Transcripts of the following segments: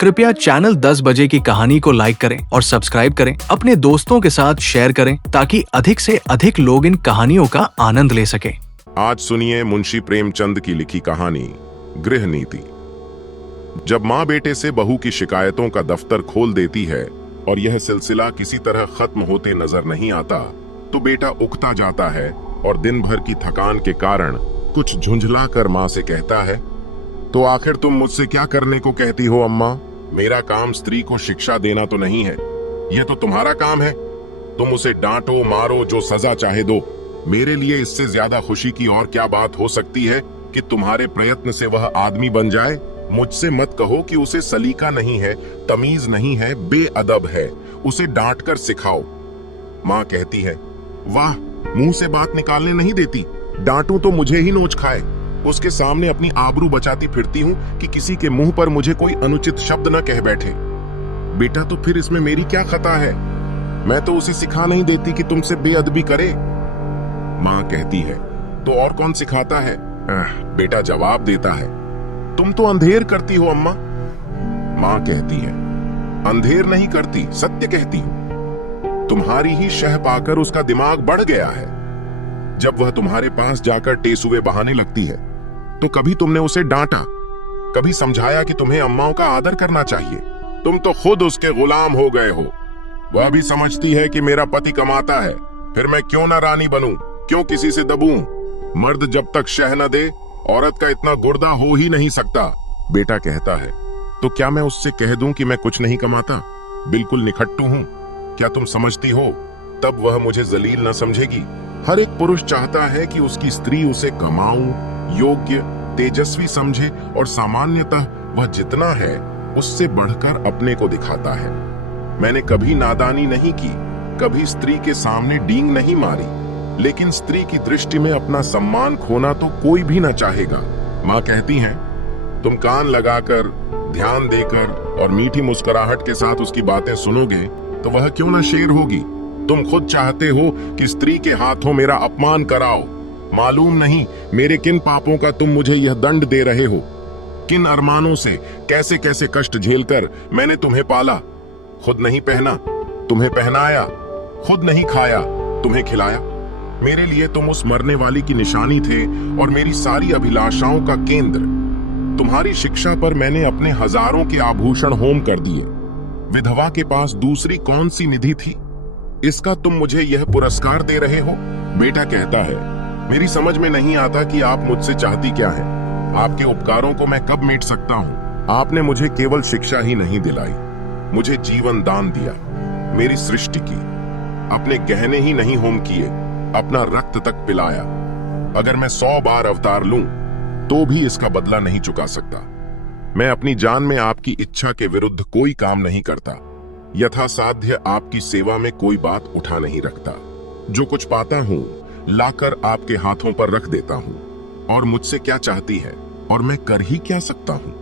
कृपया चैनल 10 बजे की कहानी को लाइक करें और सब्सक्राइब करें, अपने दोस्तों के साथ शेयर करें ताकि अधिक से अधिक लोग इन कहानियों का आनंद ले सकें। आज सुनिए मुंशी प्रेमचंद की लिखी कहानी गृह नीति। जब माँ बेटे से बहू की शिकायतों का दफ्तर खोल देती है और यह सिलसिला किसी तरह खत्म होते नजर नहीं आता, तो बेटा उकता जाता है और दिन भर की थकान के कारण कुछ झुंझला कर माँ से कहता है, तो आखिर तुम मुझसे क्या करने को कहती हो अम्मा? मेरा काम स्त्री को शिक्षा देना तो नहीं है, यह तो तुम्हारा काम है। तुम उसे डांटो मारो, जो सजा चाहे दो। मेरे लिए इससे ज्यादा खुशी की और क्या बात हो सकती है कि तुम्हारे प्रयत्न से वह आदमी बन जाए। मुझसे मत कहो कि उसे सलीका नहीं है, तमीज नहीं है, बेअदब है, उसे डांट कर सिखाओ। माँ कहती है, वाह, मुंह से बात निकालने नहीं देती, डांटूं तो मुझे ही नोच खाए। उसके सामने अपनी आबरू बचाती फिरती हूँ कि किसी के मुंह पर मुझे कोई अनुचित शब्द न कह बैठे। बेटा, तो फिर इसमें मेरी क्या खता है? मैं तो उसे सिखा नहीं देती कि तुमसे बेअदबी करे। माँ कहती है, तो और कौन सिखाता है? बेटा जवाब देता है, तुम तो अंधेर करती हो अम्मा। माँ कहती है, अंधेर नहीं करती, सत्य कहती हूँ। तुम्हारी ही शह पाकर उसका दिमाग बढ़ गया है। जब वह तुम्हारे पास जाकर टेसुए बहाने लगती है तो कभी तुमने उसे डांटा, कभी समझाया कि तुम्हें अम्माओं का आदर करना चाहिए। तुम तो खुद उसके गुलाम हो गए हो। वह भी समझती है कि मेरा पति कमाता है, फिर मैं क्यों ना रानी बनूं, क्यों किसी से दबूं? मर्द जब तक शह न दे, औरत का इतना गुर्दा हो ही नहीं सकता। बेटा कहता है, तो क्या मैं उससे कह दूं कि मैं कुछ नहीं कमाता, बिल्कुल निखट्टू हूं? क्या तुम समझती हो तब वह मुझे जलील न समझेगी? हर एक पुरुष चाहता है कि उसकी स्त्री उसे कमाऊं, योग्य, तेजस्वी समझे और सामान्यतः वह जितना है उससे बढ़कर अपने को दिखाता है। मैंने कभी नादानी नहीं की, कभी स्त्री के सामने डींग नहीं मारी, लेकिन स्त्री की दृष्टि में अपना सम्मान खोना तो कोई भी न चाहेगा। माँ कहती हैं, तुम कान लगाकर, ध्यान देकर और मीठी मुस्कुराहट के साथ उसकी बातें सुनोगे तो वह क्यों न शेर होगी। तुम खुद चाहते हो कि स्त्री के हाथों मेरा अपमान कराओ। मालूम नहीं मेरे किन पापों का तुम मुझे यह दंड दे रहे हो। किन अरमानों से, कैसे कैसे कष्ट झेलकर मैंने तुम्हें पाला। खुद नहीं पहना, तुम्हें पहनाया, खुद नहीं खाया, तुम्हें खिलाया। मेरे लिए तुम उस मरने वाली की निशानी थे और मेरी सारी अभिलाषाओं का केंद्र। तुम्हारी शिक्षा पर मैंने अपने हजारों के आभूषण होम कर दिए। विधवा के पास दूसरी कौन सी निधि थी? इसका तुम मुझे यह पुरस्कार दे रहे हो? बेटा कहता है, मेरी समझ में नहीं आता कि आप मुझसे चाहती क्या है। आपके उपकारों को मैं कब मेट सकता हूँ? आपने मुझे केवल शिक्षा ही नहीं दिलाई, मुझे जीवन दान दिया, मेरी सृष्टि की। अपने गहने ही नहीं होम किए, अपना रक्त तक पिलाया। अगर मैं 100 बार अवतार लूं तो भी इसका बदला नहीं चुका सकता। मैं अपनी जान में आपकी इच्छा के विरुद्ध कोई काम नहीं करता। यथासाध्य आपकी सेवा में कोई बात उठा नहीं रखता। जो कुछ पाता हूं लाकर आपके हाथों पर रख देता हूं। और मुझसे क्या चाहती है और मैं कर ही क्या सकता हूं?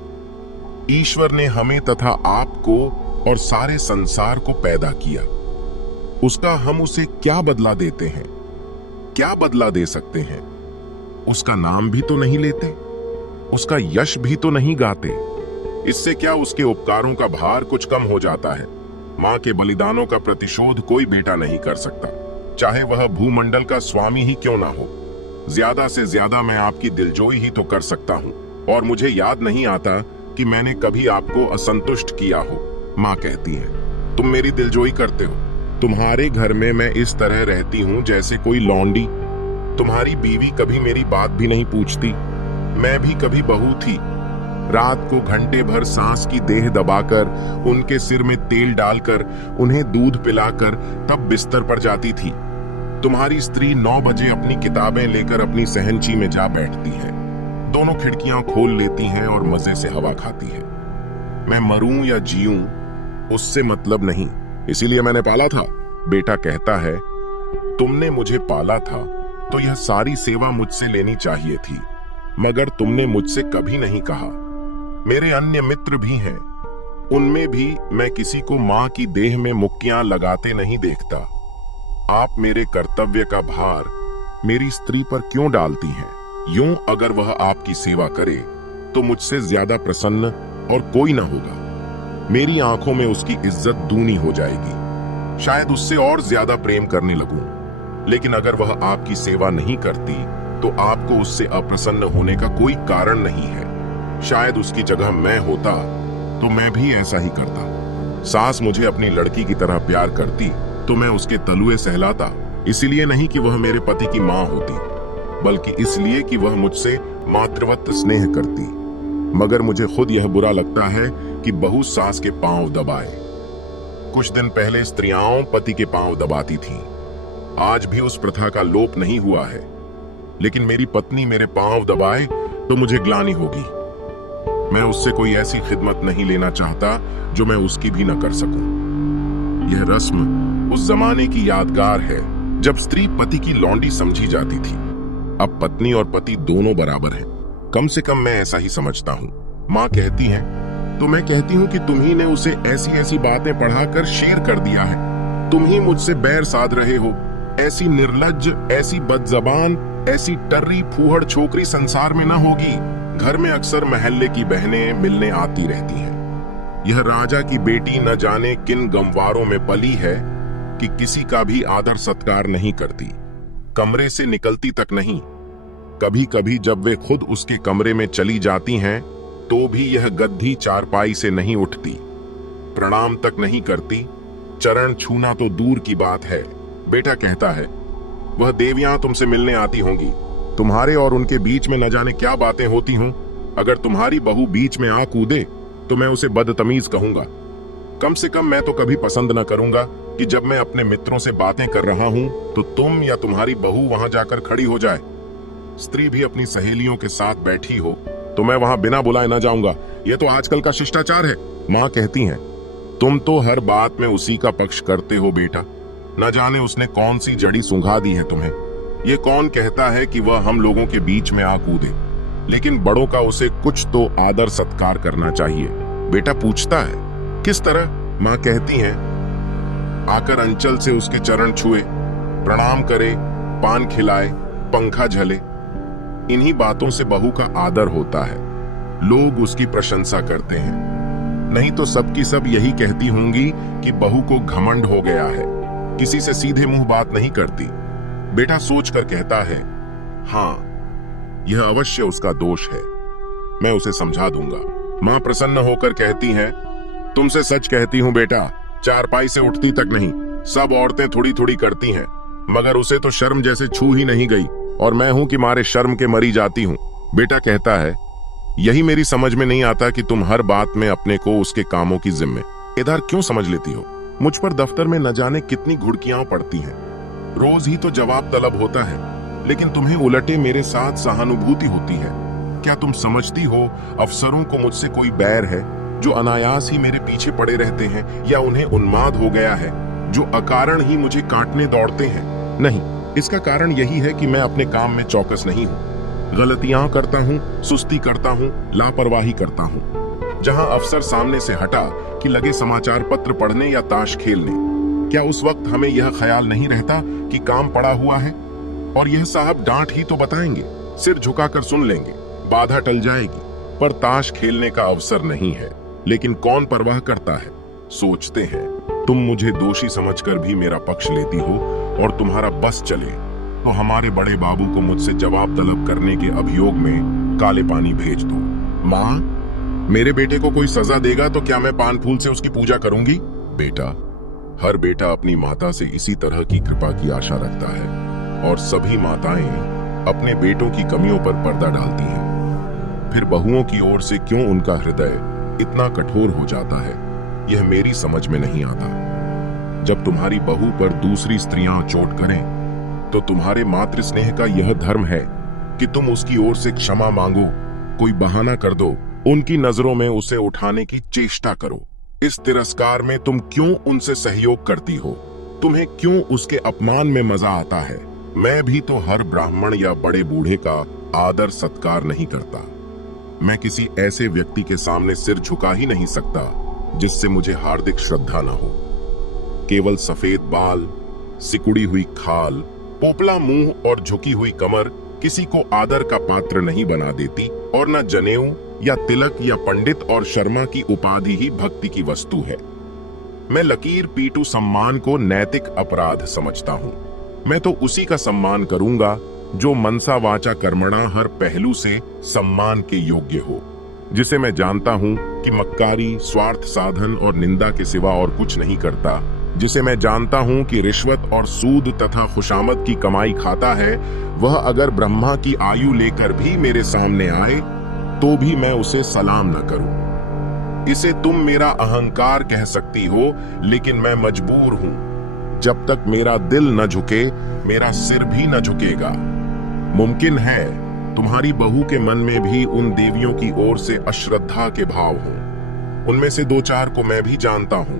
ईश्वर ने हमें तथा आपको और सारे संसार को पैदा किया। उसका हम उसे क्या बदला देते हैं? क्या बदला दे सकते हैं? उसका नाम भी तो नहीं लेते, उसका यश भी तो नहीं गाते। इससे क्या उसके उपकारों का भार कुछ कम हो जाता है? माँ के बलिदानों का प्रतिशोध कोई बेटा नहीं कर सकता, चाहे वह भूमंडल का स्वामी ही क्यों ना हो। ज्यादा से ज्यादा मैं आपकी दिलजोई ही तो कर सकता हूँ, और मुझे याद नहीं आता कि मैंने कभी आपको असंतुष्ट किया हो। माँ कहती है, तुम मेरी दिलजोई करते हो। तुम्हारे घर में मैं इस तरह रहती हूँ जैसे कोई लौंडी। तुम्हारी बीवी कभी मेरी बात भी नहीं पूछती। मैं भी कभी बहू थी। रात को घंटे भर सांस की देह दबाकर, उनके सिर में तेल डालकर, उन्हें दूध पिलाकर तब बिस्तर पर जाती थी। तुम्हारी स्त्री 9 बजे अपनी किताबें लेकर अपनी सहनची में जा बैठती है। दोनों खिड़कियां खोल लेती हैं और मजे से हवा खाती है। मैं मरूं या जीऊं उससे मतलब नहीं, इसीलिए मैंने पाला था। बेटा कहता है, तुमने मुझे पाला था तो यह सारी सेवा मुझसे लेनी चाहिए थी, मगर तुमने मुझसे कभी नहीं कहा। मेरे अन्य मित्र भी हैं, उनमें भी मैं किसी को मां की देह में मुक्कियां लगाते नहीं देखता। आप मेरे कर्तव्य का भार मेरी स्त्री पर क्यों डालती हैं? यूं अगर वह आपकी सेवा करे तो मुझसे ज्यादा प्रसन्न और कोई ना होगा। मेरी आंखों में उसकी इज्जत दूनी हो जाएगी। शायद उससे और ज्यादा प्रेम करने लगूं। लेकिन अगर वह आपकी सेवा नहीं करती तो आपको उससे अप्रसन्न होने का कोई कारण नहीं है। शायद उसकी जगह मैं होता तो मैं भी ऐसा ही करता। सास मुझे अपनी लड़की की तरह प्यार करती तो मैं उसके तलुए सहलाता, इसलिए नहीं कि वह मेरे पति की मां होती, बल्कि इसलिए कि वह मुझसे मातृवत स्नेह करती। मगर मुझे खुद यह बुरा लगता है कि बहू सास के पांव दबाए। कुछ दिन पहले स्त्रियां पति के पांव दबाती थीं। आज भी उस प्रथा का लोप नहीं हुआ है। लेकिन मेरी पत्नी मेरे पांव दबाए तो मुझे ग्लानि होगी। मैं उससे कोई ऐसी खिदमत नहीं लेना चाहता जो मैं उसकी भी न कर सकूं। यह रस्म उस जमाने की यादगार है जब स्त्री पति की लौंडी समझी जाती थी। अब पत्नी और पति दोनों बराबर हैं। कम से कम मैं ऐसा ही समझता हूँ। माँ कहती हैं तो मैं कहती हूँ कि तुम ही ने उसे ऐसी ऐसी बातें पढ़ाकर शेर कर दिया है। तुम ही मुझसे बैर साध रहे हो। ऐसी निर्लज्ज, ऐसी बदजबान, ऐसी टर्री फूहड़ छोकरी संसार में न होगी। घर में अक्सर महल्ले की बहनें मिलने आती रहती हैं। यह राजा की बेटी न जाने किन गमवारों में पली है कि किसी का भी आदर सत्कार नहीं करती, कमरे से निकलती तक नहीं। कभी कभी जब वे खुद उसके कमरे में चली जाती हैं तो भी यह गद्दी चारपाई से नहीं उठती, प्रणाम तक नहीं करती। चरण छूना तो दूर की बात है। बेटा कहता है वह देवियां तुमसे मिलने आती होंगी। तुम्हारे और उनके बीच में न जाने क्या बातें होती हों। अगर तुम्हारी बहू बीच में आ कूदे तो मैं उसे बदतमीज कहूंगा। कम से कम मैं तो कभी पसंद न करूंगा कि जब मैं अपने मित्रों से बातें कर रहा हूं तो तुम या तुम्हारी बहू वहां जाकर खड़ी हो जाए। स्त्री भी अपनी सहेलियों के साथ बैठी हो तो मैं वहां बिना बुलाए न जाऊंगा। यह तो आजकल का शिष्टाचार है। माँ कहती हैं तुम तो हर बात में उसी का पक्ष करते हो बेटा। न जाने उसने कौन सी जड़ी सूंघा दी है तुम्हें। ये कौन कहता है कि वह हम लोगों के बीच में आ कूदे। लेकिन बड़ों का उसे कुछ तो आदर सत्कार करना चाहिए। बेटा पूछता है किस तरह। माँ कहती हैं आकर अंचल से उसके चरण छुए, प्रणाम करे, पान खिलाए, पंखा झले। इन्हीं बातों से बहू का आदर होता है। लोग उसकी प्रशंसा करते हैं। नहीं तो सबकी सब यही कहती होंगी कि बहू को घमंड हो गया है, किसी से सीधे मुंह बात नहीं करती। बेटा सोचकर कहता है हाँ, यह अवश्य उसका दोष है, मैं उसे समझा दूंगा। मां प्रसन्न होकर कहती हैं तुमसे सच कहती हूं बेटा, चारपाई से उठती तक नहीं। सब औरतें थोड़ी थोड़ी करती हैं, मगर उसे तो शर्म जैसे छू ही नहीं गई और मैं हूं कि मारे शर्म के मरी जाती हूं। बेटा कहता है यही मेरी समझ में नहीं आता कि तुम हर बात में अपने को उसके कामों की जिम्मेदार क्यों समझ लेती हो। मुझ पर दफ्तर में न जाने कितनी घुड़कियां पड़ती हैं। रोज ही तो जवाब तलब होता है, लेकिन तुम्हें उलटे मेरे साथ सहानुभूति होती है। क्या तुम समझती हो अफसरों को मुझसे कोई बैर है जो अनायास ही मेरे पीछे पड़े रहते हैं, या उन्हें उन्माद हो गया है जो अकारण ही मुझे काटने दौड़ते हैं? नहीं, इसका कारण यही है कि मैं अपने काम में चौकस नहीं हूँ। गलतियां करता हूँ, सुस्ती करता हूँ, लापरवाही करता हूँ। जहां अफसर सामने से हटा कि लगे समाचार पत्र पढ़ने या ताश खेलने, क्या उस वक्त हमें यह ख्याल नहीं रहता कि काम पड़ा हुआ है और यह साहब डांट ही तो बताएंगे, सिर झुकाकर सुन लेंगे, बाधा टल जाएगी। पर ताश खेलने का अवसर नहीं है। लेकिन कौन परवाह करता है। सोचते हैं तुम मुझे दोषी समझकर भी मेरा पक्ष लेती हो और तुम्हारा बस चले तो हमारे बड़े बाबू को मुझसे जवाब तलब करने के अभियोग में काले पानी भेज दो। माँ, मेरे बेटे को कोई सजा देगा तो क्या मैं पान फूल से उसकी पूजा करूंगी? बेटा, हर बेटा अपनी माता से इसी तरह की कृपा की आशा रखता है और सभी माताएं अपने बेटों की कमियों पर पर्दा डालती हैं। फिर बहुओं की ओर से क्यों उनका हृदय इतना कठोर हो जाता है, यह मेरी समझ में नहीं आता। जब तुम्हारी बहू पर दूसरी स्त्रियां चोट करें तो तुम्हारे मातृ स्नेह का यह धर्म है कि तुम उसकी ओर से क्षमा मांगो, कोई बहाना कर दो, उनकी नजरों में उसे उठाने की चेष्टा करो। इस तिरस्कार में तुम क्यों उनसे सहयोग करती हो? तुम्हें क्यों उसके अपमान में मजा आता है? मैं भी तो हर ब्राह्मण या बड़े बूढ़े का आदर सत्कार नहीं करता। मैं किसी ऐसे व्यक्ति के सामने सिर झुका ही नहीं सकता जिससे मुझे हार्दिक श्रद्धा न हो। केवल सफेद बाल, सिकुड़ी हुई खाल, पोपला मुंह और झुकी हुई कमर किसी को आदर का पात्र नहीं बना देती और न जनेऊ या तिलक या पंडित और शर्मा की उपाधि ही भक्ति की वस्तु है। मैं लकीर पीटू सम्मान को नैतिक अपराध समझता हूं। मैं तो उसी का सम्मान करूंगा जो मनसा वाचा कर्मणा हर पहलू से सम्मान के योग्य हो, जिसे मैं जानता हूं कि मक्कारी, स्वार्थ साधन और निंदा के सिवा और कुछ नहीं करता, जिसे मैं जानता हूं कि रिश्वत और सूद तथा खुशामद की कमाई खाता है। वह अगर ब्रह्मा की आयु लेकर भी मेरे सामने आए तो भी मैं उसे सलाम न करूं। इसे तुम मेरा अहंकार कह सकती हो, लेकिन मैं मजबूर हूं। जब तक मेरा दिल न झुके, मेरा सिर भी न झुकेगा। मुमकिन है तुम्हारी बहू के मन में भी उन देवियों की ओर से अश्रद्धा के भाव हों। उनमें से 2-4 को मैं भी जानता हूं।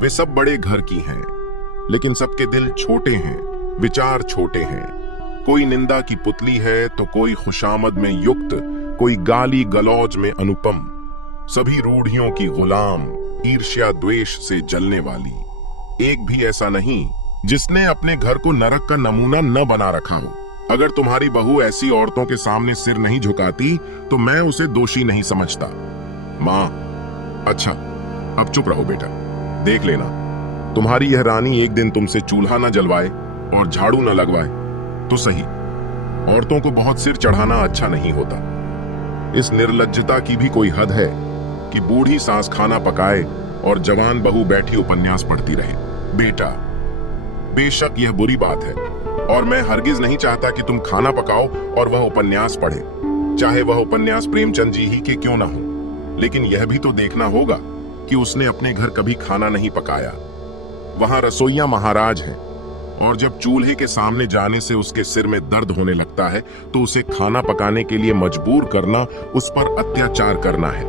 वे सब बड़े घर की हैं, लेकिन सबके दिल छोटे हैं, विचार छोटे हैं। कोई निंदा की पुतली है तो कोई खुशामद में युक्त, कोई गाली गलौज में अनुपम। सभी रूढ़ियों की गुलाम, ईर्ष्या द्वेष से जलने वाली। एक भी ऐसा नहीं जिसने अपने घर को नरक का नमूना न बना रखा हो। अगर तुम्हारी बहू ऐसी औरतों के सामने सिर नहीं झुकाती तो मैं उसे दोषी नहीं समझता। माँ, अच्छा अब चुप रहो बेटा। देख लेना, तुम्हारी यह रानी एक दिन तुमसे चूल्हा न जलवाए और झाड़ू न लगवाए तो सही। औरतों को बहुत सिर चढ़ाना अच्छा नहीं होता। इस निर्लज्जता की भी कोई हद है कि बूढ़ी सास खाना पकाए और जवान बहू बैठी उपन्यास पढ़ती रहे। बेटा, बेशक यह बुरी बात है और मैं हरगिज नहीं चाहता कि तुम खाना पकाओ और वह उपन्यास पढ़े, चाहे वह उपन्यास प्रेमचंद जी ही के क्यों ना हो। लेकिन यह भी तो देखना होगा कि उसने अपने घर कभी खाना नहीं पकाया। वहां रसोइया महाराज हैं और जब चूल्हे के सामने जाने से उसके सिर में दर्द होने लगता है तो उसे खाना पकाने के लिए मजबूर करना उस पर अत्याचार करना है।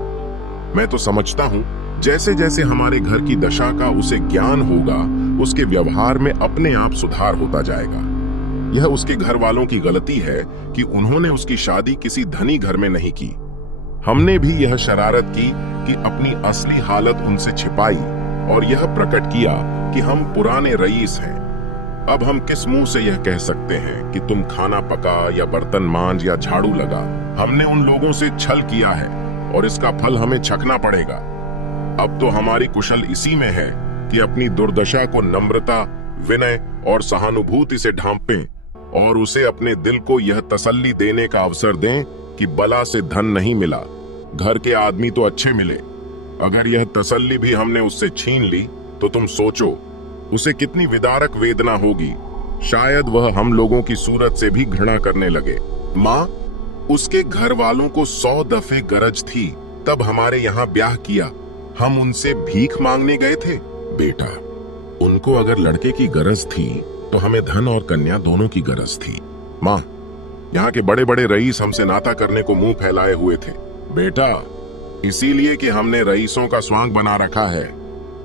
मैं तो समझता हूं जैसे जैसे हमारे घर की दशा का उसे ज्ञान होगा, उसके व्यवहार में अपने आप सुधार होता जाएगा। यह उसके घर वालों की गलती है कि उन्होंने उसकी शादी किसी धनी घर में नहीं की। हमने भी यह शरारत की कि अपनी असली हालत उनसे छिपाई और यह प्रकट किया कि हम पुराने रईस हैं। अब हम किस मुंह से यह कह सकते हैं कि तुम खाना पका या बर्तन मांज या झाड़ू लगा। हमने उन लोगों से छल किया है और इसका फल हमें चखना पड़ेगा। अब तो हमारी कुशल इसी में है कि अपनी दुर्दशा को नम्रता, विनय और सहानुभूति से ढांपें और उसे अपने दिल को यह तसल्ली देने का अवसर दें कि बला से धन नहीं मिला, घर के आदमी तो अच्छे मिले। अगर यह तसल्ली भी हमने उससे छीन ली तो तुम सोचो उसे कितनी विदारक वेदना होगी। शायद वह हम लोगों की सूरत से भी घृणा करने लगे। माँ, उसके घर वालों को 100 दफे गरज थी तब हमारे यहाँ ब्याह किया। हम उनसे भीख मांगने गए थे। बेटा, उनको अगर लड़के की गरज थी तो हमें धन और कन्या दोनों की गरज थी। माँ, यहाँ के बड़े बड़े रईस हमसे नाता करने को मुंह फैलाए हुए थे। बेटा, इसीलिए कि हमने रईसों का स्वांग बना रखा है।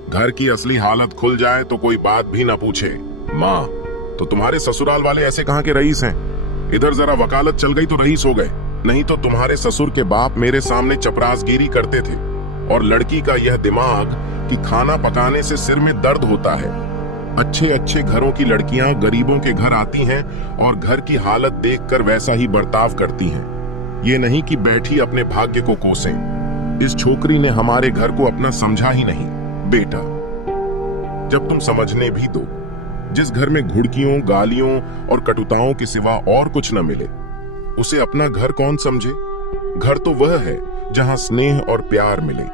घर की असली हालत खुल जाए तो कोई बात भी ना पूछे। माँ, तो तुम्हारे ससुराल वाले ऐसे कहाँ के रईस हैं? इधर जरा वकालत चल गई तो रईस हो गए। नहीं तो तुम्हारे ससुर के बाप मेरे सामने चपरासगिरी करते थे। और लड़की का यह दिमाग कि खाना पकाने से सिर में दर्द होता है। अच्छे अच्छे घरों की लड़कियां गरीबों के घर आती हैं और घर की हालत देखकर वैसा ही बर्ताव करती हैं। ये नहीं कि बैठी अपने भाग्य को कोसें। इस छोकरी ने हमारे घर को अपना समझा ही नहीं। बेटा, जब तुम समझने भी दो, जिस घर में घुड़कियों, गालियों और कटुताओं के सिवा और कुछ न मिले, उसे अपना घर कौन समझे? घर तो वह है जहां स्नेह और प्यार मिले।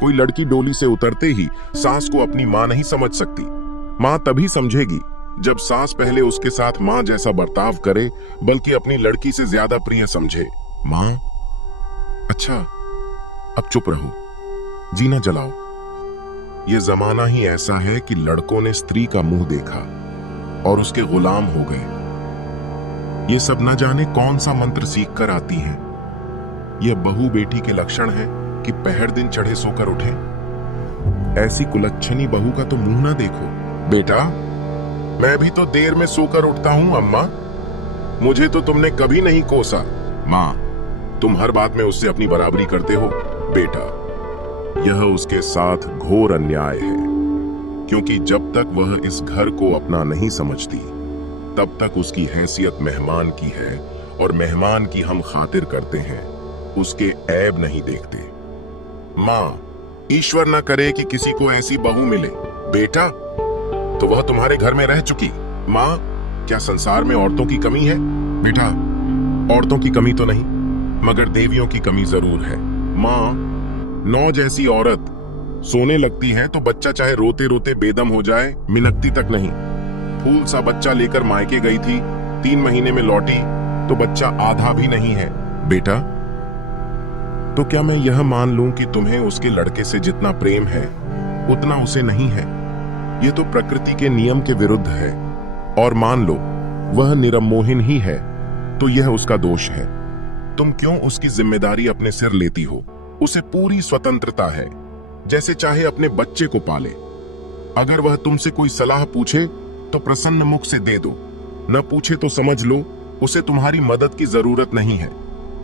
कोई लड़की डोली से उतरते ही सास को अपनी मां नहीं समझ सकती। मां तभी समझेगी जब सास पहले उसके साथ मां जैसा बर्ताव करे, बल्कि अपनी लड़की से ज्यादा प्रिय समझे। मां, अच्छा अब चुप रहो, जीना जलाओ। ये जमाना ही ऐसा है कि लड़कों ने स्त्री का मुंह देखा और उसके गुलाम हो गए। ये सब न जाने कौन सा मंत्र सीख कर आती हैं। यह बहू बेटी के लक्षण है कि पहर दिन चढ़े सोकर उठे। ऐसी कुलच्छनी बहू का तो मुंह ना देखो। बेटा, मैं भी तो देर में सोकर उठता हूं अम्मा। मुझे तो तुमने कभी नहीं कोसा। माँ, तुम हर बात में उससे अपनी बराबरी करते हो। बेटा, यह उसके साथ घोर अन्याय है, क्योंकि जब तक वह इस घर को अपना नहीं समझती तब तक उसकी हैसियत मेहमान की है और मेहमान की हम खातिर करते हैं। उसके ऐब नहीं देखते। माँ, ईश्वर न करे कि किसी को ऐसी बहू मिले। बेटा, तो वह तुम्हारे घर में रह चुकी। माँ, क्या संसार में औरतों की कमी है? बेटा, औरतों की कमी तो नहीं, मगर देवियों की कमी जरूर है। माँ, 9 जैसी औरत सोने लगती है तो बच्चा चाहे रोते रोते बेदम हो जाए, मिनकती तक नहीं। फूल सा बच्चा लेकर मायके गई थी, 3 महीने में लौटी तो बच्चा आधा भी नहीं है। बेटा, तो क्या मैं यह मान लूं कि तुम्हें उसके लड़के से जितना प्रेम है उतना उसे नहीं है? यह तो प्रकृति के नियम के विरुद्ध है। और मान लो वह निरमोहिन ही है तो यह उसका दोष है। तुम क्यों उसकी जिम्मेदारी अपने सिर लेती हो? उसे पूरी स्वतंत्रता है, जैसे चाहे अपने बच्चे को पाले। अगर वह तुमसे कोई सलाह पूछे तो प्रसन्न मुख से दे दो, न पूछे तो समझ लो उसे तुम्हारी मदद की जरूरत नहीं है।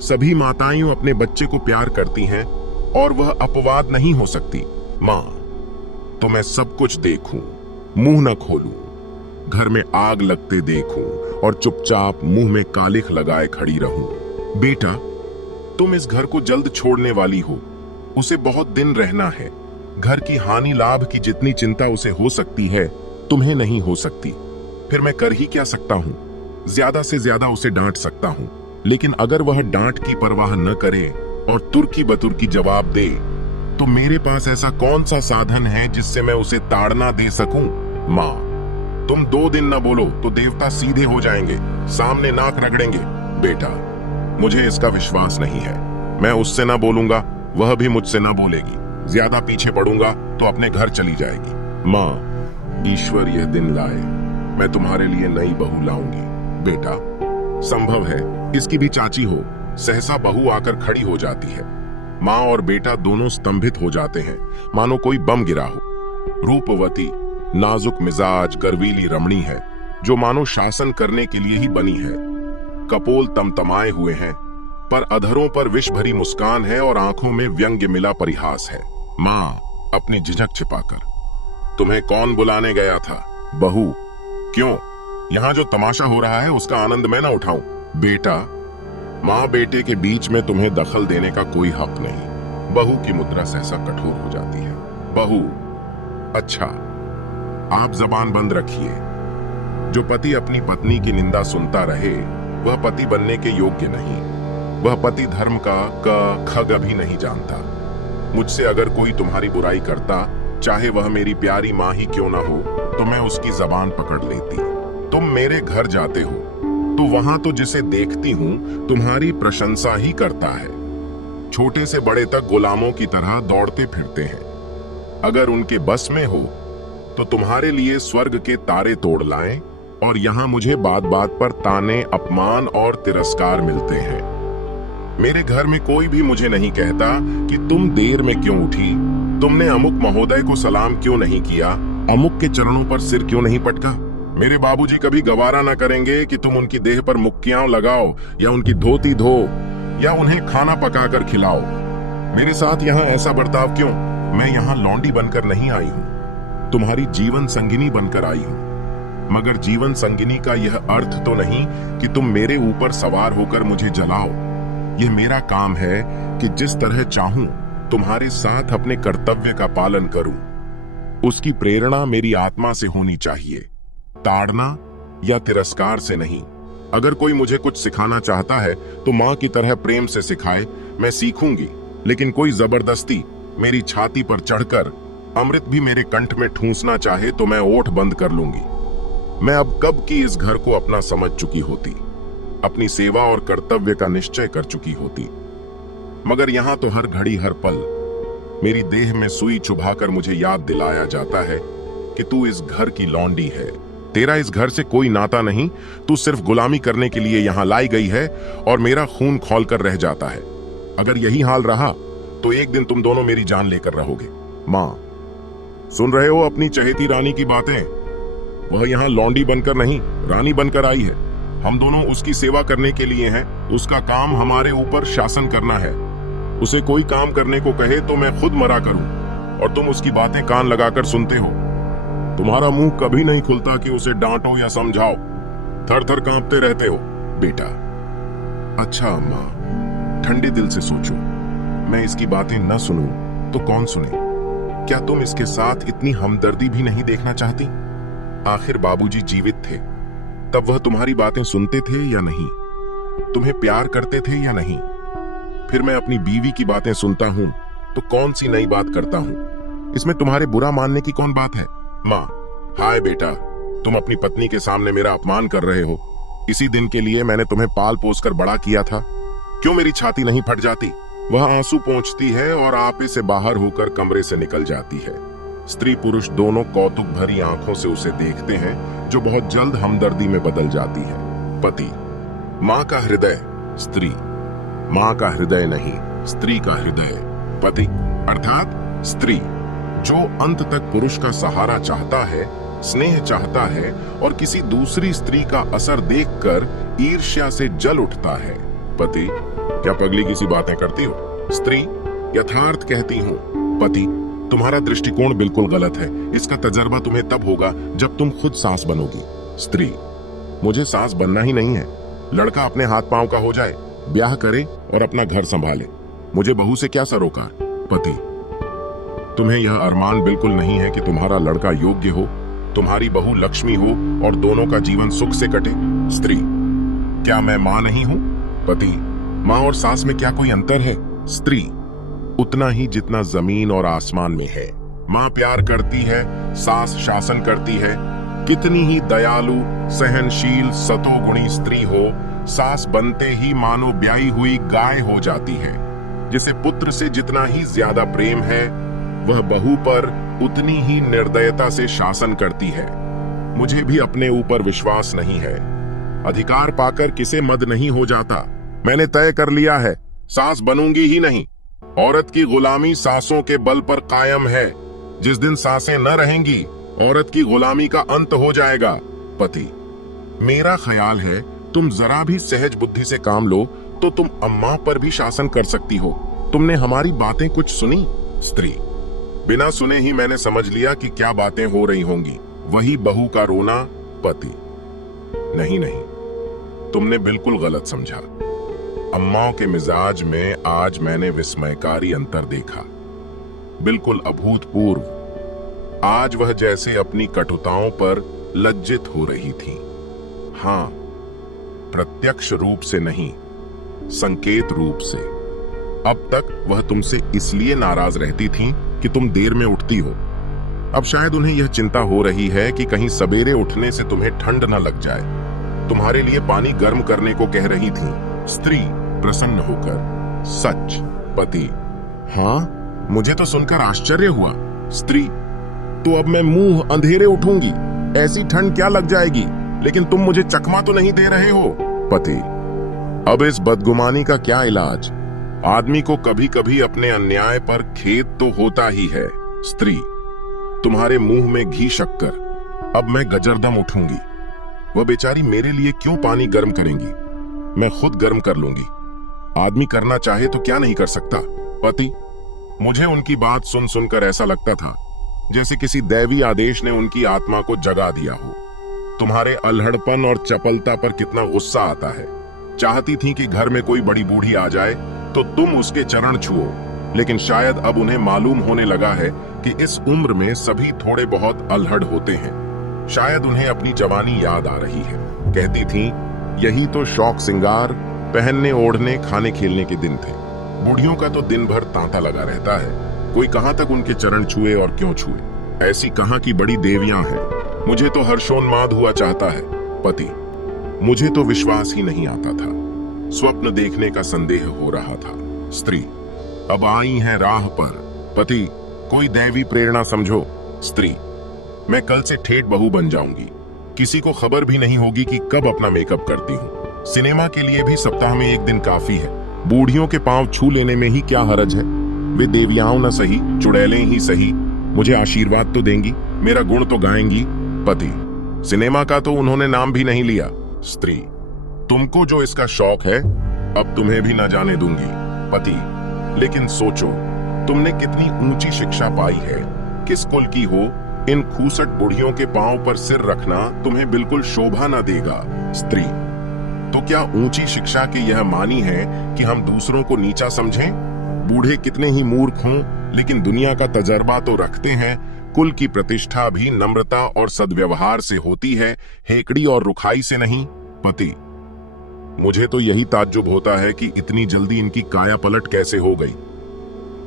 सभी माताएं अपने बच्चे को प्यार करती हैं और वह अपवाद नहीं हो सकती। मां, तो मैं सब कुछ देखूं, मुंह न खोलूं, घर में आग लगते देखूं और चुपचाप मुंह में कालिख लगाए खड़ी रहूं। बेटा, तुम इस घर को जल्द छोड़ने वाली हो, उसे बहुत दिन रहना है। घर की हानि लाभ की जितनी चिंता उसे हो सकती है तुम्हें नहीं हो सकती। फिर मैं कर ही क्या सकता हूं? ज्यादा से ज्यादा उसे डांट सकता हूं, लेकिन अगर वह डांट की परवाह न करे और तुर्की बतुर्की जवाब दे तो मेरे पास ऐसा कौन सा साधन है जिससे मैं उसे ताड़ना दे सकूं? मां, तुम 2 दिन न बोलो तो देवता सीधे हो जाएंगे, सामने नाक रगड़ेंगे। बेटा, मुझे इसका विश्वास नहीं है। मैं उससे ना बोलूंगा, वह भी मुझसे ना बोलेगी। ज्यादा पीछे पड़ूंगा तो अपने घर चली जाएगी। मां, ईश्वर यह दिन लाए, मैं तुम्हारे लिए नई बहू लाऊंगी। बेटा, संभव है इसकी भी चाची हो। सहसा बहू आकर खड़ी हो जाती है। माँ और बेटा दोनों स्तंभित हो जाते हैं, मानो कोई बम गिरा हो। रूपवती, नाजुक मिजाज, गर्वीली रमणी है, जो मानो शासन करने के लिए ही बनी है। कपोल तमतमाए हुए हैं, पर अधरों पर विष भरी मुस्कान है और आंखों में व्यंग्य मिला परिहास है। माँ, अपनी झिझक छिपाकर, तुम्हें कौन बुलाने गया था? बहू, क्यों? यहाँ जो तमाशा हो रहा है उसका आनंद मैं ना उठाऊं? बेटा, माँ बेटे के बीच में तुम्हें दखल देने का कोई हक नहीं। बहू की मुद्रा सहसा कठोर हो जाती है। बहू, अच्छा, आप जबान बंद रखिए। जो पति अपनी पत्नी की निंदा सुनता रहे वह पति बनने के योग्य नहीं। वह पति धर्म का खग भी नहीं जानता। मुझसे अगर कोई तुम्हारी बुराई करता, चाहे वह मेरी प्यारी माँ ही क्यों ना हो, तो मैं उसकी जबान पकड़ लेती। तुम मेरे घर जाते हो तो वहां तो जिसे देखती हूं तुम्हारी प्रशंसा ही करता है। छोटे से बड़े तक गुलामों की तरह दौड़ते फिरते हैं। अगर उनके बस में हो तो तुम्हारे लिए स्वर्ग के तारे तोड़ लाएं, और यहां मुझे बात बात पर ताने, अपमान और तिरस्कार मिलते हैं। मेरे घर में कोई भी मुझे नहीं कहता कि तुम देर में क्यों उठी, तुमने अमुक महोदय को सलाम क्यों नहीं किया, अमुक के चरणों पर सिर क्यों नहीं पटका। मेरे बाबूजी कभी गवारा न करेंगे कि तुम उनकी देह पर मुक्कियां लगाओ या उनकी धोती धो या उन्हें खाना पकाकर खिलाओ। मेरे साथ यहाँ ऐसा बर्ताव क्यों? मैं यहाँ लौंडी बनकर नहीं आई हूँ, तुम्हारी जीवन संगिनी बनकर आई हूँ। मगर जीवन संगिनी का यह अर्थ तो नहीं कि तुम मेरे ऊपर सवार होकर मुझे जलाओ। यह मेरा काम है कि जिस तरह चाहूं तुम्हारे साथ अपने कर्तव्य का पालन करूं। उसकी प्रेरणा मेरी आत्मा से होनी चाहिए, ताड़ना या तिरस्कार से नहीं। अगर कोई मुझे कुछ सिखाना चाहता है तो माँ की तरह प्रेम से सिखाए, मैं सीखूंगी। लेकिन कोई जबरदस्ती मेरी छाती पर चढ़कर अमृत भी मेरे कंठ में ठूंसना चाहे तो मैं ओठ बंद कर लूंगी। मैं अब कब की इस घर को अपना समझ चुकी होती, अपनी सेवा और कर्तव्य का निश्चय कर चुकी होती। मगर यहाँ तो हर घड़ी हर पल मेरी देह में सुई चुभाकर मुझे याद दिलाया जाता है कि तू इस घर की लौंडी है। तेरा इस घर से कोई नाता नहीं, तू सिर्फ गुलामी करने के लिए यहाँ लाई गई है और मेरा खून खौलकर रह जाता है। अगर यही हाल रहा तो एक दिन तुम दोनों मेरी जान लेकर रहोगे। माँ, सुन रहे हो अपनी चहेती रानी की बातें? वह यहाँ लौंडी बनकर नहीं, रानी बनकर आई है। हम दोनों उसकी सेवा करने के लिए हैं। उसका काम हमारे ऊपर शासन करना है। उसे कोई काम करने को कहे तो मैं खुद मरा करूं और तुम उसकी बातें कान लगाकर सुनते हो। तुम्हारा मुंह कभी नहीं खुलता कि उसे डांटो या समझाओ, थर थर कांपते रहते हो। बेटा, अच्छा अम्मा, ठंडे दिल से सोचो, मैं इसकी बातें न सुनूं तो कौन सुने? क्या तुम इसके साथ इतनी हमदर्दी भी नहीं देखना चाहती? आखिर बाबूजी जीवित थे, तब वह तुम्हारी बातें सुनते थे या नहीं? तुम्हें प्यार करते थे या नहीं? फिर मैं अपनी बीवी की बातें सुनता हूं तो कौन सी नई बात करता हूं? इसमें तुम्हारे बुरा मानने की कौन बात है? माँ, हाय बेटा, तुम अपनी पत्नी के सामने मेरा अपमान कर रहे हो। इसी दिन के लिए मैंने तुम्हें पाल पोस कर बड़ा किया था। क्यों मेरी छाती नहीं फट जाती? वह आंसू पोंछती है और आपे से बाहर होकर कमरे से निकल जाती है। स्त्री पुरुष दोनों कौतुक भरी आंखों से उसे देखते हैं, जो बहुत जल्द हमदर्दी में बदल जाती है। पति, माँ का हृदय, स्त्री। माँ का हृदय नहीं, स्त्री का हृदय। पति अर्थात स्त्री, जो अंत तक पुरुष का सहारा चाहता है, स्नेह चाहता है और किसी दूसरी स्त्री का असर देखकर ईर्ष्या से जल उठता है। पति, क्या पगली किसी बातें करती हो? स्त्री, यथार्थ कहती हूँ। पति, तुम्हारा दृष्टिकोण बिल्कुल गलत है। इसका तजर्बा तुम्हें तब होगा जब तुम खुद सास बनोगी। स्त्री, मुझे सास बनना ही नहीं है। लड़का अपने हाथ पांव का हो जाए, ब्याह करे और अपना घर संभाले, मुझे बहू से क्या सरोकार? पति, तुम्हें यह अरमान बिल्कुल नहीं है कि तुम्हारा लड़का योग्य हो, तुम्हारी बहू लक्ष्मी हो और दोनों का जीवन सुख से कटे? स्त्री, क्या मैं मां नहीं हूं? पति, मां और सास में क्या कोई अंतर है? स्त्री, उतना ही जितना जमीन और आसमान में है। मां प्यार करती है, सास शासन करती है। कितनी ही दयालु, सहनशील, सतोगुणी स्त्री हो, सास बनते ही मानो ब्याई हुई गाय हो जाती है। जिसे पुत्र से जितना ही ज्यादा प्रेम है, वह बहू पर उतनी ही निर्दयता से शासन करती है। मुझे भी अपने ऊपर विश्वास नहीं है। अधिकार पाकर किसे मद नहीं हो जाता। मैंने तय कर लिया है, सास बनूंगी ही नहीं। औरत की गुलामी सासों के बल पर कायम है। जिस दिन सासें न रहेंगी, औरत की गुलामी का अंत हो जाएगा। पति, मेरा ख्याल है तुम जरा भी सहज बुद्धि से काम लो तो तुम अम्मा पर भी शासन कर सकती हो। तुमने हमारी बातें कुछ सुनी? स्त्री, बिना सुने ही मैंने समझ लिया कि क्या बातें हो रही होंगी। वही बहू का रोना। पति, नहीं नहीं, तुमने बिल्कुल गलत समझा। अम्माओं के मिजाज में आज मैंने विस्मयकारी अंतर देखा, बिल्कुल अभूतपूर्व। आज वह जैसे अपनी कटुताओं पर लज्जित हो रही थी। हाँ, प्रत्यक्ष रूप से नहीं, संकेत रूप से। अब तक वह तुमसे इसलिए नाराज रहती थीं कि तुम देर में उठती हो। अब शायद उन्हें यह चिंता हो रही है कि कहीं सवेरे उठने से तुम्हें ठंड न लग जाए। तुम्हारे लिए पानी गर्म करने को कह रही थीं। स्त्री प्रसन्न होकर, सच? पति, हाँ, मुझे तो सुनकर आश्चर्य हुआ। स्त्री, तो अब मैं मुंह अंधेरे उठूंगी, ऐसी ठंड क्या लग जाएगी? लेकिन तुम मुझे चकमा तो नहीं दे रहे हो? पति, अब इस बदगुमानी का क्या इलाज? आदमी को कभी कभी अपने अन्याय पर खेद तो होता ही है। स्त्री, तुम्हारे मुंह में घी शक्कर, अब मैं गजरदम उठूंगी। वह बेचारी मेरे लिए क्यों पानी गर्म करेंगी? मैं खुद गर्म कर लूंगी। आदमी करना चाहे तो क्या नहीं कर सकता? पति, मुझे उनकी बात सुन सुनकर ऐसा लगता था जैसे किसी दैवी आदेश ने उनकी आत्मा को जगा दिया हो। तुम्हारे अल्हड़पन और चपलता पर कितना गुस्सा आता है। चाहती थी कि घर में कोई बड़ी बूढ़ी आ जाए तो तुम उसके चरण छुओ, लेकिन शायद अब उन्हें मालूम होने लगा है कि इस उम्र में सभी थोड़े बहुत अल्हड़ होते हैं। शायद उन्हें अपनी जवानी याद आ रही है। कहती थीं, यही तो शौक सिंगार, पहनने ओढ़ने खाने खेलने के दिन थे। बूढ़ियों का तो दिन भर तांता लगा रहता है। कोई कहां तक उनके चरण छुए और क्यों छुए? ऐसी कहां की बड़ी देवियां हैं। मुझे तो हर्षोन्माद हुआ चाहता है। पति, मुझे तो विश्वास ही नहीं आता था। स्वप्न देखने का संदेह हो रहा था। स्त्री, अब आई है राह पर। पति, कोई दैवी प्रेरणा समझो। स्त्री, मैं कल से ठेठ बहू बन जाऊंगी। किसी को खबर भी नहीं होगी कि कब अपना मेकअप करती हूँ। सिनेमा के लिए भी सप्ताह में एक दिन काफी है। बूढ़ियों के पांव छू लेने में ही क्या हरज है? वे देवियाओं न सही, चुड़ैलें ही सही, मुझे आशीर्वाद तो देंगी, मेरा गुण तो गाएंगी। पति, सिनेमा का तो उन्होंने नाम भी नहीं लिया। स्त्री, तुमको जो इसका शौक है, अब तुम्हें भी न जाने दूंगी। पति, लेकिन सोचो, तुमने कितनी ऊंची शिक्षा पाई है, किस कुल की हो, इन खूसट बुढ़ियों के पांव पर सिर रखना तुम्हें बिल्कुल शोभा न देगा। स्त्री, तो क्या ऊंची शिक्षा के यह मानी है कि हम दूसरों को नीचा समझें? बूढ़े कितने ही मूर्ख हों, लेकिन दुनिया का तजर्बा तो रखते हैं। कुल की प्रतिष्ठा भी नम्रता और सद्व्यवहार से होती है, हेकड़ी और रुखाई से नहीं। पति: मुझे तो यही ताज्जुब होता है कि इतनी जल्दी इनकी काया पलट कैसे हो गई।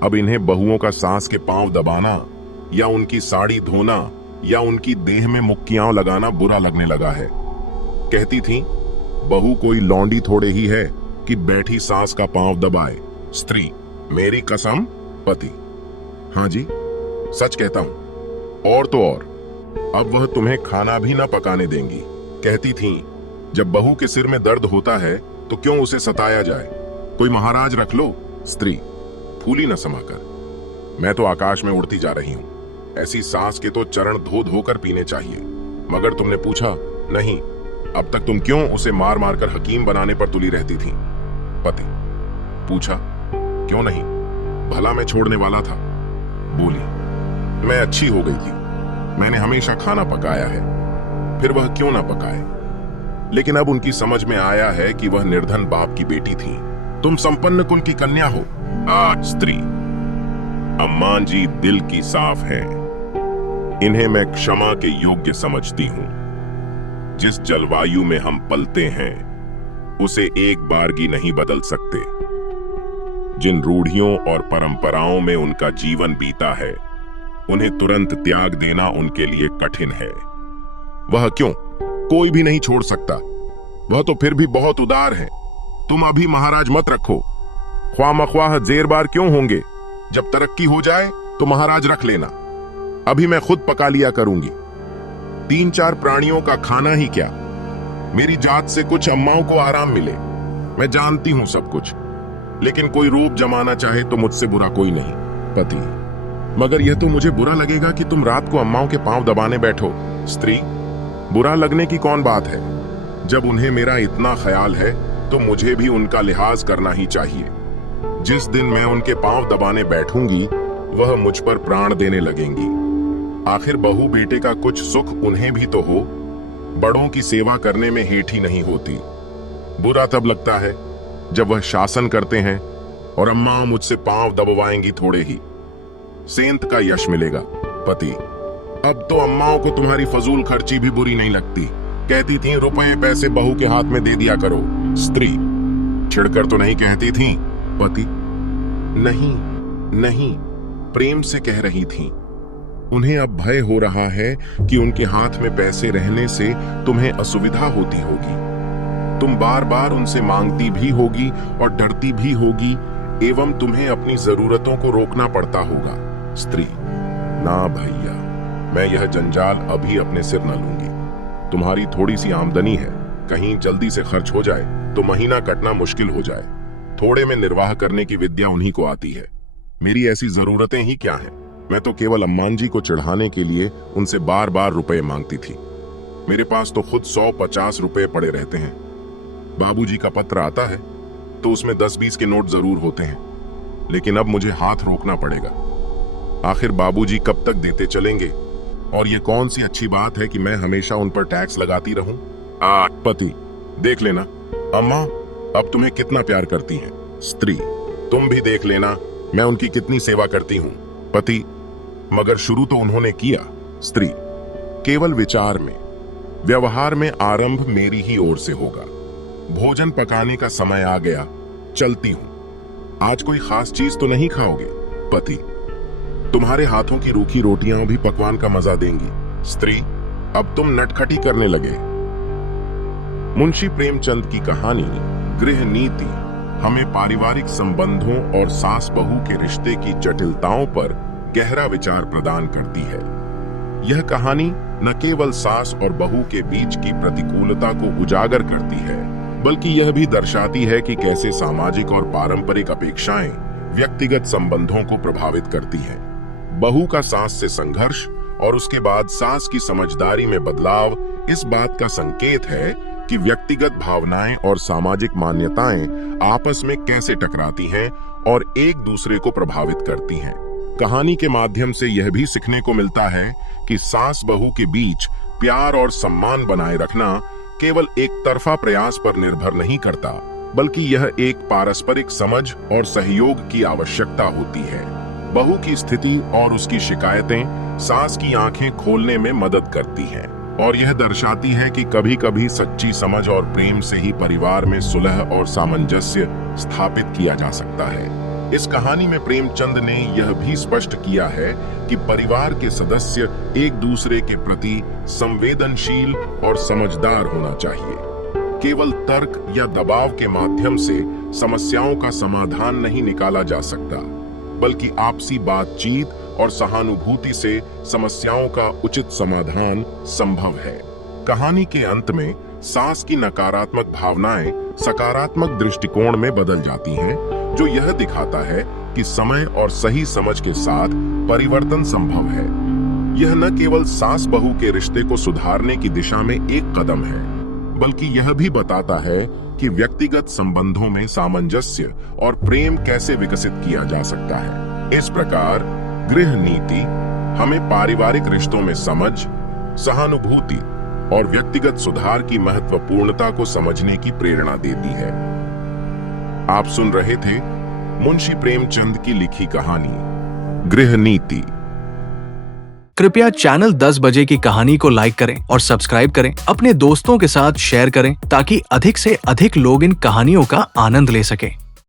अब इन्हें बहुओं का सास के पांव दबाना या उनकी साड़ी धोना या उनकी देह में मुक्कियां लगाना बुरा लगने लगा है। कहती थी, बहू कोई लौंडी थोड़े ही है कि बैठी सास का पांव दबाए। स्त्री: मेरी कसम। पति: हाँ जी, सच कहता हूं। और तो और, अब वह तुम्हें खाना भी ना पकाने देंगी। कहती थी, जब बहू के सिर में दर्द होता है तो क्यों उसे सताया जाए, कोई महाराज रख लो। स्त्री: फूली न समाकर, मैं तो आकाश में उड़ती जा रही हूं। ऐसी सास के तो चरण धो धो कर पीने चाहिए। मगर तुमने पूछा नहीं, अब तक तुम क्यों उसे मार मार कर हकीम बनाने पर तुली रहती थी? पति: पूछा, क्यों नहीं, भला मैं छोड़ने वाला था। बोली, मैं अच्छी हो गई थी, मैंने हमेशा खाना पकाया है, फिर वह क्यों ना पकाए। लेकिन अब उनकी समझ में आया है कि वह निर्धन बाप की बेटी थी, तुम संपन्न कुल की कन्या हो। स्त्री: अम्मा जी दिल की साफ है, इन्हें मैं क्षमा के योग्य समझती हूं। जिस जलवायु में हम पलते हैं उसे एक बारगी नहीं बदल सकते। जिन रूढ़ियों और परंपराओं में उनका जीवन बीता है उन्हें तुरंत त्याग देना उनके लिए कठिन है। वह क्यों, कोई भी नहीं छोड़ सकता। वह तो फिर भी बहुत उदार है। तुम अभी महाराज मत रखो, ख्वामख्वाह जेर बार क्यों होंगे। जब तरक्की हो जाए तो महाराज रख लेना, अभी मैं खुद पका लिया करूंगी। 3-4 प्राणियों का खाना ही क्या, मेरी जात से कुछ अम्माओं को आराम मिले। मैं जानती हूं सब कुछ, लेकिन कोई रूप जमाना चाहे तो मुझसे बुरा कोई नहीं। पति: मगर यह तो मुझे बुरा लगेगा कि तुम रात को अम्माओं के पांव दबाने बैठो। स्त्री: बुरा लगने की कौन बात है, जब उन्हें मेरा इतना ख्याल है तो मुझे भी उनका लिहाज करना ही चाहिए। जिस दिन मैं उनके पांव दबाने बैठूंगी वह मुझ पर प्राण देने लगेंगी। आखिर बहू बेटे का कुछ सुख उन्हें भी तो हो, बड़ों की सेवा करने में हेठी नहीं होती। बुरा तब लगता है जब वह शासन करते हैं और अम्मा मुझसे पांव दबवाएंगी थोड़े ही, सेंत का यश मिलेगा। पति: अब तो अम्माओं को तुम्हारी फजूल खर्ची भी बुरी नहीं लगती, कहती थी रुपए पैसे बहू के हाथ में दे दिया करो। स्त्री: छिड़कर तो नहीं कहती थी। पति: नहीं नहीं, प्रेम से कह रही थी। उन्हें अब भय हो रहा है कि उनके हाथ में पैसे रहने से तुम्हें असुविधा होती होगी, तुम बार बार उनसे मांगती भी होगी और डरती भी होगी, एवं तुम्हें अपनी जरूरतों को रोकना पड़ता होगा। स्त्री: ना भैया, मैं यह जंजाल अभी अपने सिर न लूंगी। तुम्हारी थोड़ी सी आमदनी है, कहीं जल्दी से खर्च हो जाए तो महीना कटना मुश्किल हो जाए। थोड़े में निर्वाह करने की विद्या उन्हीं को आती है। मेरी ऐसी जरूरतें ही क्या हैं? मैं तो केवल अम्मान जी को चढ़ाने के लिए उनसे बार बार रुपए मांगती थी। मेरे पास तो खुद 100-50 रुपए पड़े रहते हैं। बाबूजी का पत्र आता है तो उसमें 10-20 के नोट जरूर होते हैं, लेकिन अब मुझे हाथ रोकना पड़ेगा। आखिर बाबूजी कब तक देते चलेंगे? और ये कौन सी अच्छी बात है कि मैं हमेशा उन पर टैक्स लगाती रहूं? पति: देख लेना अम्मा अब तुम्हें कितना प्यार करती हैं। स्त्री: तुम भी देख लेना मैं उनकी कितनी सेवा करती हूं। पति: मगर शुरू तो उन्होंने किया। स्त्री: केवल विचार में, व्यवहार में आरंभ मेरी ही ओर से होगा। भोजन पकाने का समय आ गया, चलती हूं। आज कोई खास चीज तो नहीं खाओगे? पति: तुम्हारे हाथों की रूखी रोटियां भी पकवान का मजा देंगी। स्त्री: अब तुम नटखटी करने लगे। मुंशी प्रेमचंद की कहानी गृह नीति हमें पारिवारिक संबंधों और सास बहू के रिश्ते की जटिलताओं पर गहरा विचार प्रदान करती है। यह कहानी न केवल सास और बहू के बीच की प्रतिकूलता को उजागर करती है, बल्कि यह भी दर्शाती है कि कैसे सामाजिक और पारंपरिक अपेक्षाएं व्यक्तिगत संबंधों को प्रभावित करती हैं। बहू का सास से संघर्ष और उसके बाद सास की समझदारी में बदलाव इस बात का संकेत है कि व्यक्तिगत भावनाएं और सामाजिक मान्यताएं आपस में कैसे टकराती हैं और एक दूसरे को प्रभावित करती हैं। कहानी के माध्यम से यह भी सीखने को मिलता है कि सास बहू के बीच प्यार और सम्मान बनाए रखना केवल एक तरफा प्रयास पर निर्भर नहीं करता, बल्कि यह एक पारस्परिक समझ और सहयोग की आवश्यकता होती है। बहू की स्थिति और उसकी शिकायतें सास की आंखें खोलने में मदद करती हैं और यह दर्शाती है कि कभी-कभी सच्ची समझ और प्रेम से ही परिवार में सुलह और सामंजस्य स्थापित किया जा सकता है। इस कहानी में प्रेमचंद ने यह भी स्पष्ट किया है कि परिवार के सदस्य एक दूसरे के प्रति संवेदनशील और समझदार होना चाहिए। केवल तर्क या दबाव के माध्यम से समस्याओं का समाधान नहीं निकाला जा सकता, बल्कि आपसी बातचीत और सहानुभूति से समस्याओं का उचित समाधान संभव है। कहानी के अंत में सास की नकारात्मक भावनाएं सकारात्मक दृष्टिकोण में बदल जाती हैं, जो यह दिखाता है कि समय और सही समझ के साथ परिवर्तन संभव है। यह न केवल सास बहू के रिश्ते को सुधारने की दिशा में एक कदम है, बल्कि यह भी बताता है कि व्यक्तिगत संबंधों में सामंजस्य और प्रेम कैसे विकसित किया जा सकता है। इस प्रकार गृह नीति हमें पारिवारिक रिश्तों में समझ, सहानुभूति और व्यक्तिगत सुधार की महत्वपूर्णता को समझने की प्रेरणा देती है। आप सुन रहे थे मुंशी प्रेमचंद की लिखी कहानी गृह नीति। कृपया चैनल 10 बजे की कहानी को लाइक करें और सब्सक्राइब करें, अपने दोस्तों के साथ शेयर करें ताकि अधिक से अधिक लोग इन कहानियों का आनंद ले सकें।